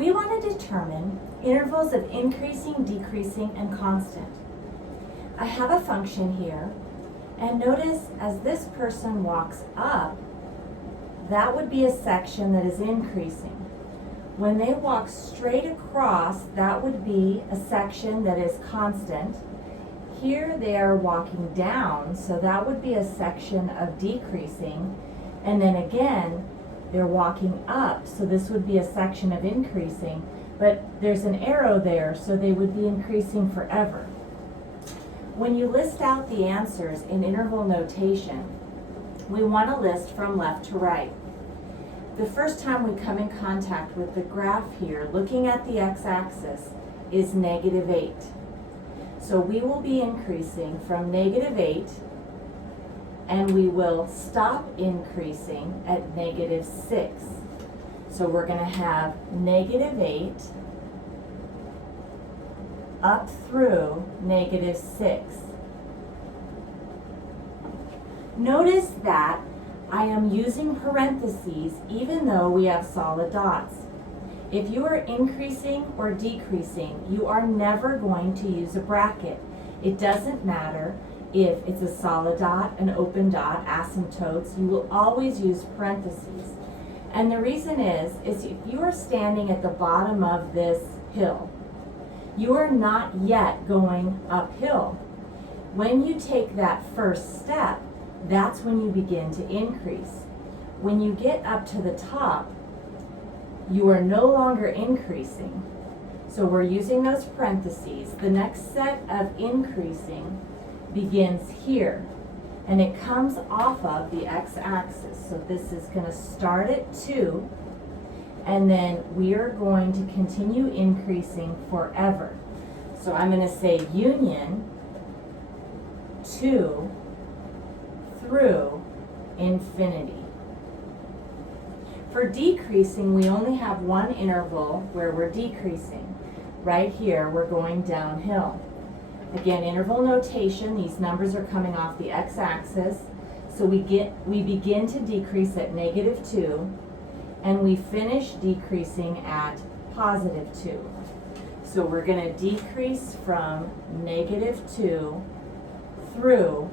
We want to determine intervals of increasing, decreasing, and constant. I have a function here, and notice as this person walks up, that would be a section that is increasing. When they walk straight across, that would be a section that is constant. Here they are walking down, so that would be a section of decreasing. And then again, they're walking up, so this would be a section of increasing. But there's an arrow there, so they would be increasing forever. When you list out the answers in interval notation, we want to list from left to right. The first time we come in contact with the graph here, looking at the x-axis, is -8. So we will be increasing from -8, and we will stop increasing at -6. So we're going to have -8 up through -6. Notice that I am using parentheses even though we have solid dots. If you are increasing or decreasing, you are never going to use a bracket. It doesn't matter if it's a solid dot, an open dot, asymptotes, you will always use parentheses. And the reason is if you are standing at the bottom of this hill, you are not yet going uphill. When you take that first step, that's when you begin to increase. When you get up to the top, you are no longer increasing. So we're using those parentheses. The next set of increasing begins here, and it comes off of the x-axis. So this is going to start at 2, and then we are going to continue increasing forever. So I'm going to say union 2 through infinity. For decreasing, we only have one interval where we're decreasing. Right here, we're going downhill. Again, interval notation, these numbers are coming off the x-axis. So we begin to decrease at -2, and we finish decreasing at +2. So we're going to decrease from -2 through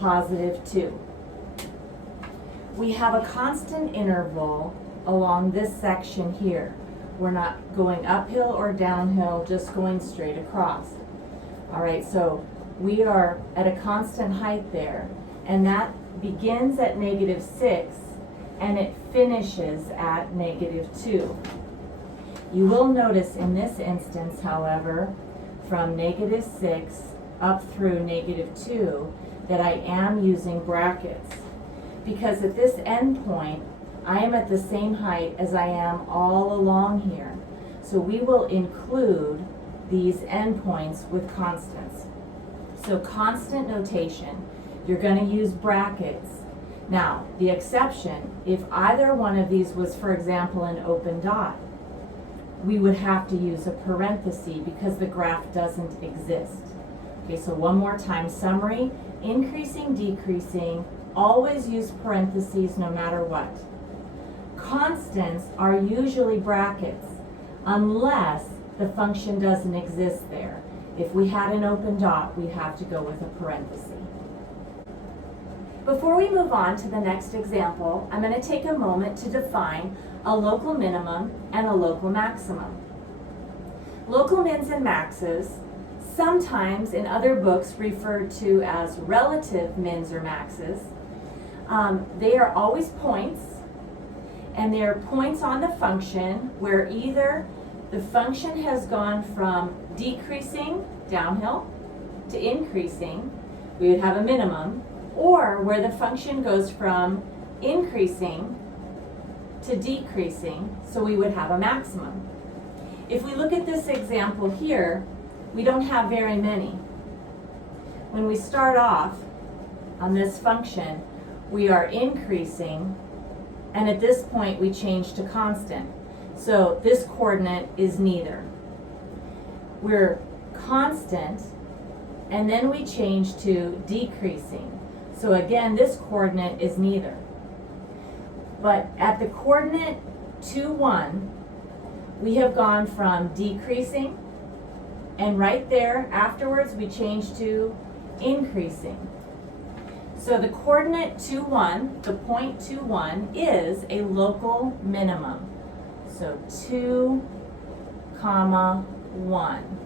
+2. We have a constant interval along this section here. We're not going uphill or downhill, just going straight across. All right, so we are at a constant height there, and that begins at -6 and it finishes at -2. You will notice in this instance, however, from -6 up through -2, that I am using brackets, because at this end point, I am at the same height as I am all along here. So we will include these endpoints with constants. So constant notation, you're going to use brackets. Now, the exception, if either one of these was, for example, an open dot, we would have to use a parenthesis because the graph doesn't exist. Okay, so one more time, summary, increasing, decreasing, always use parentheses no matter what. Constants are usually brackets unless the function doesn't exist there. If we had an open dot, we'd have to go with a parenthesis. Before we move on to the next example, I'm going to take a moment to define a local minimum and a local maximum. Local mins and maxes, sometimes in other books referred to as relative mins or maxes, they are always points, and they are points on the function where either the function has gone from decreasing, downhill, to increasing, we would have a minimum, or where the function goes from increasing to decreasing, so we would have a maximum. If we look at this example here, we don't have very many. When we start off on this function, we are increasing, and at this point we change to constant. So this coordinate is neither. We're constant, and then we change to decreasing. So again, this coordinate is neither. But at the coordinate 2, 1, we have gone from decreasing, and right there afterwards we change to increasing. So the coordinate 2, 1, the point 2, 1 is a local minimum. So 2, 1.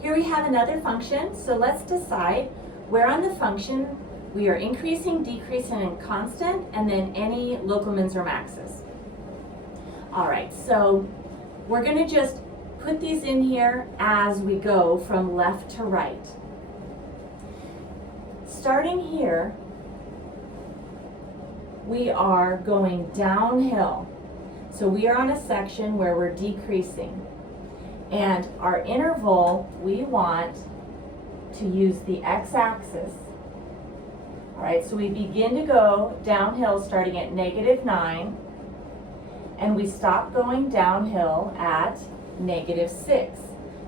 Here we have another function, so let's decide where on the function we are increasing, decreasing, and constant, and then any local mins or maxes. All right, so we're going to just put these in here as we go from left to right. Starting here, we are going downhill. So we are on a section where we're decreasing. And our interval, we want to use the x-axis. All right, so we begin to go downhill starting at -9, and we stop going downhill at -6.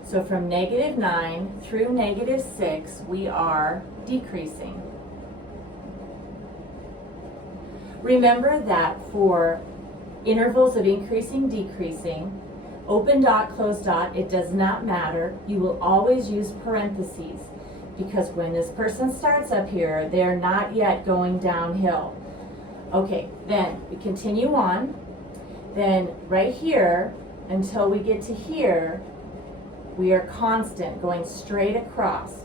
So from -9 through -6, we are decreasing. Remember that for intervals of increasing, decreasing, open dot, closed dot, it does not matter. You will always use parentheses, because when this person starts up here, they're not yet going downhill. Okay, then we continue on. Then right here, until we get to here, we are constant, going straight across.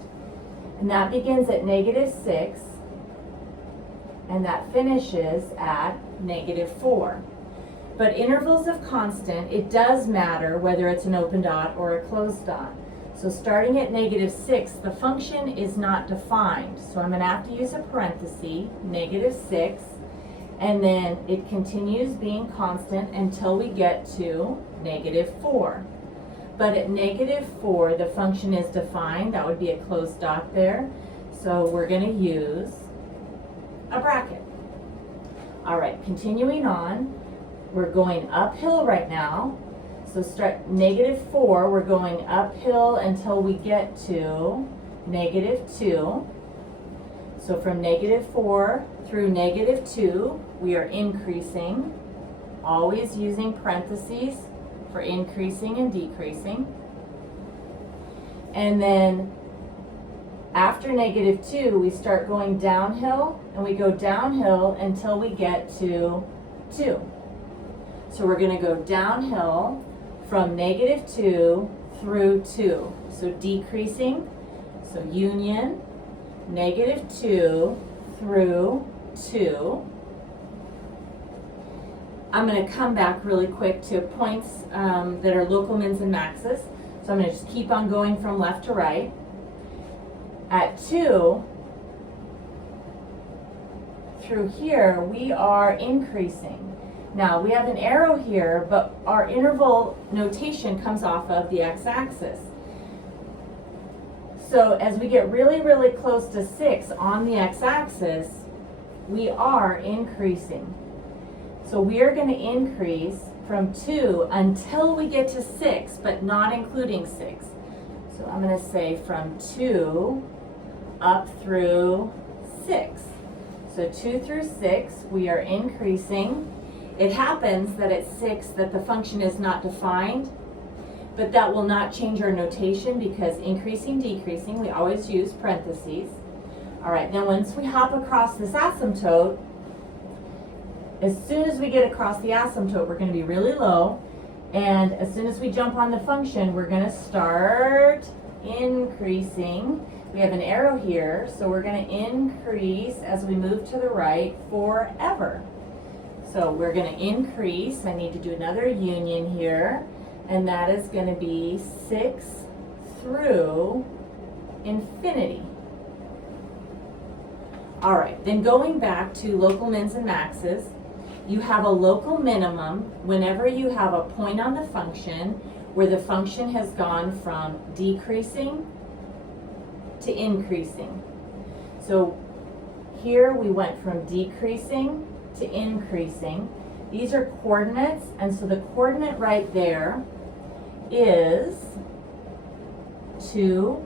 And that begins at -6, and that finishes at -4. But intervals of constant, it does matter whether it's an open dot or a closed dot. So starting at -6, the function is not defined. So I'm going to have to use a parenthesis, -6, and then it continues being constant until we get to -4. But at -4, the function is defined. That would be a closed dot there. So we're going to use a bracket. All right, continuing on. We're going uphill right now. So start -4, we're going uphill until we get to -2. So from -4 through -2, we are increasing, always using parentheses for increasing and decreasing. And then after -2, we start going downhill, and we go downhill until we get to 2. So we're going to go downhill from -2 through 2. So decreasing, so union, -2 through 2. I'm going to come back really quick to points that are local mins and maxes. So I'm going to just keep on going from left to right. At 2, through here, we are increasing. Now, we have an arrow here, but our interval notation comes off of the x-axis. So as we get really, really close to 6 on the x-axis, we are increasing. So we are going to increase from 2 until we get to 6, but not including 6. So I'm going to say from 2 up through 6. So 2 through 6, we are increasing. It happens that at 6 that the function is not defined, but that will not change our notation because increasing, decreasing, we always use parentheses. All right, then once we hop across this asymptote, as soon as we get across the asymptote, we're going to be really low, and as soon as we jump on the function, we're going to start increasing. We have an arrow here, so we're going to increase as we move to the right forever. So we're going to increase. I need to do another union here, and that is going to be 6 through infinity. All right, then going back to local mins and maxes, you have a local minimum whenever you have a point on the function where the function has gone from decreasing to increasing. So here we went from decreasing to increasing. These are coordinates, and so the coordinate right there is 2,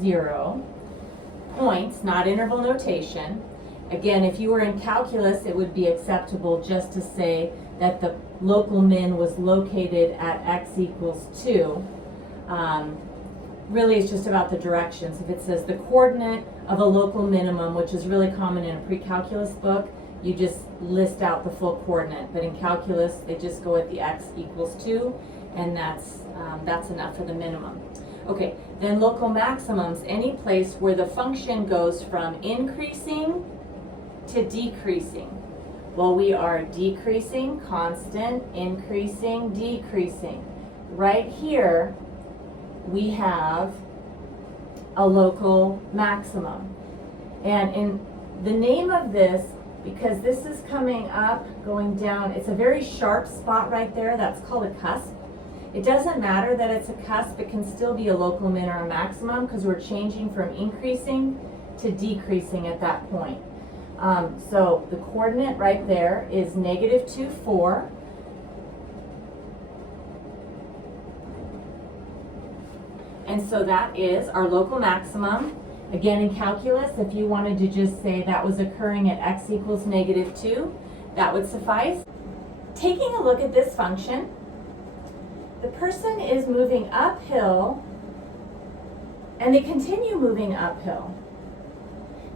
0. Points, not interval notation. Again, if you were in calculus, it would be acceptable just to say that the local min was located at x equals 2. Really it's just about the directions. If it says the coordinate of a local minimum, which is really common in a pre-calculus book, you just list out the full coordinate. But in calculus, they just go with the x equals 2, and that's enough for the minimum. Okay, then local maximums, any place where the function goes from increasing to decreasing. Well, we are decreasing, constant, increasing, decreasing. Right here, we have a local maximum. And in the name of this, because this is coming up, going down, it's a very sharp spot right there, that's called a cusp. It doesn't matter that it's a cusp, it can still be a local min or a maximum because we're changing from increasing to decreasing at that point. So the coordinate right there is -2, 4. And so that is our local maximum. Again, in calculus, if you wanted to just say that was occurring at x equals -2, that would suffice. Taking a look at this function, the person is moving uphill and they continue moving uphill.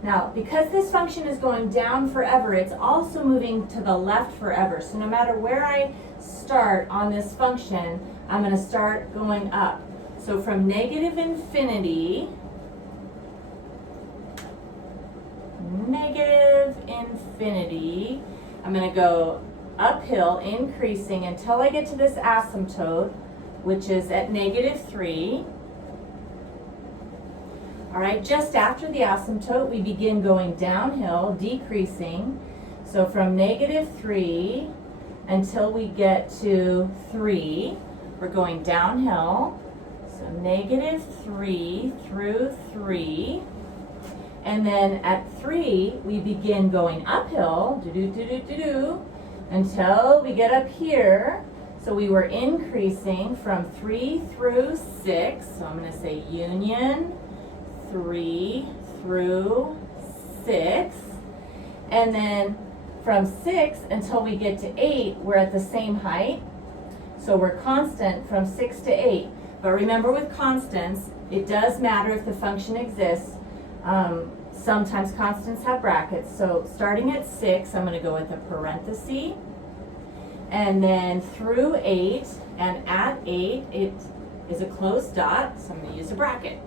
Now, because this function is going down forever, it's also moving to the left forever. So no matter where I start on this function, I'm going to start going up. So from -infinity, I'm going to go uphill, increasing until I get to this asymptote, which is at -3. All right, just after the asymptote, we begin going downhill, decreasing. So from -3 until we get to 3, we're going downhill. So -3 through 3. And then at 3, we begin going uphill, until we get up here. So we were increasing from 3 through 6. So I'm going to say union 3 through 6. And then from 6 until we get to 8, we're at the same height. So we're constant from 6 to 8. But remember, with constants, it does matter if the function exists. Sometimes constants have brackets. So starting at 6, I'm going to go with a parenthesis. And then through 8, and at 8, it is a closed dot, so I'm going to use a bracket.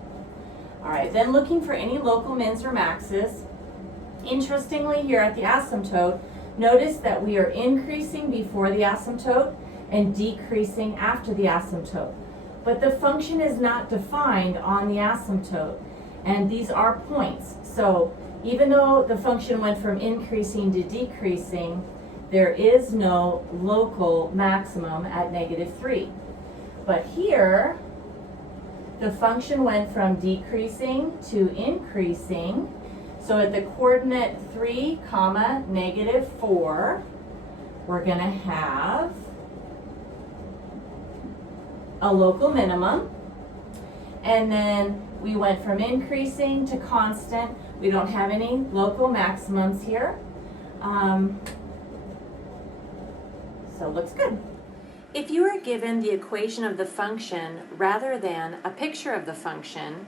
All right, then looking for any local mins or maxes. Interestingly, here at the asymptote, notice that we are increasing before the asymptote and decreasing after the asymptote. But the function is not defined on the asymptote, and these are points. So even though the function went from increasing to decreasing, there is no local maximum at -3. But here, the function went from decreasing to increasing. So at the coordinate 3, -4, we're going to have a local minimum. And then we went from increasing to constant. We don't have any local maximums here. So looks good. If you are given the equation of the function rather than a picture of the function,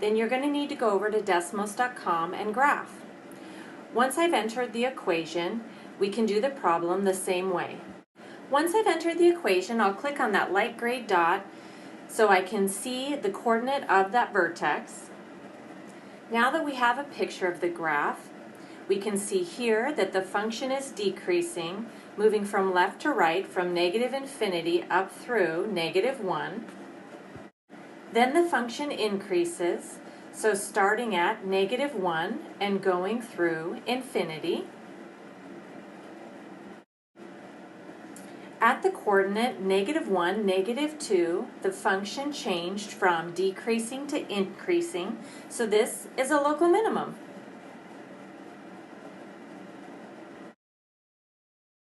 then you're going to need to go over to Desmos.com and graph. Once I've entered the equation, we can do the problem the same way. Once I've entered the equation, I'll click on that light gray dot so I can see the coordinate of that vertex. Now that we have a picture of the graph, we can see here that the function is decreasing, moving from left to right from -infinity up through -1. Then the function increases, so starting at -1 and going through infinity. At the coordinate -1, -2, the function changed from decreasing to increasing, so this is a local minimum.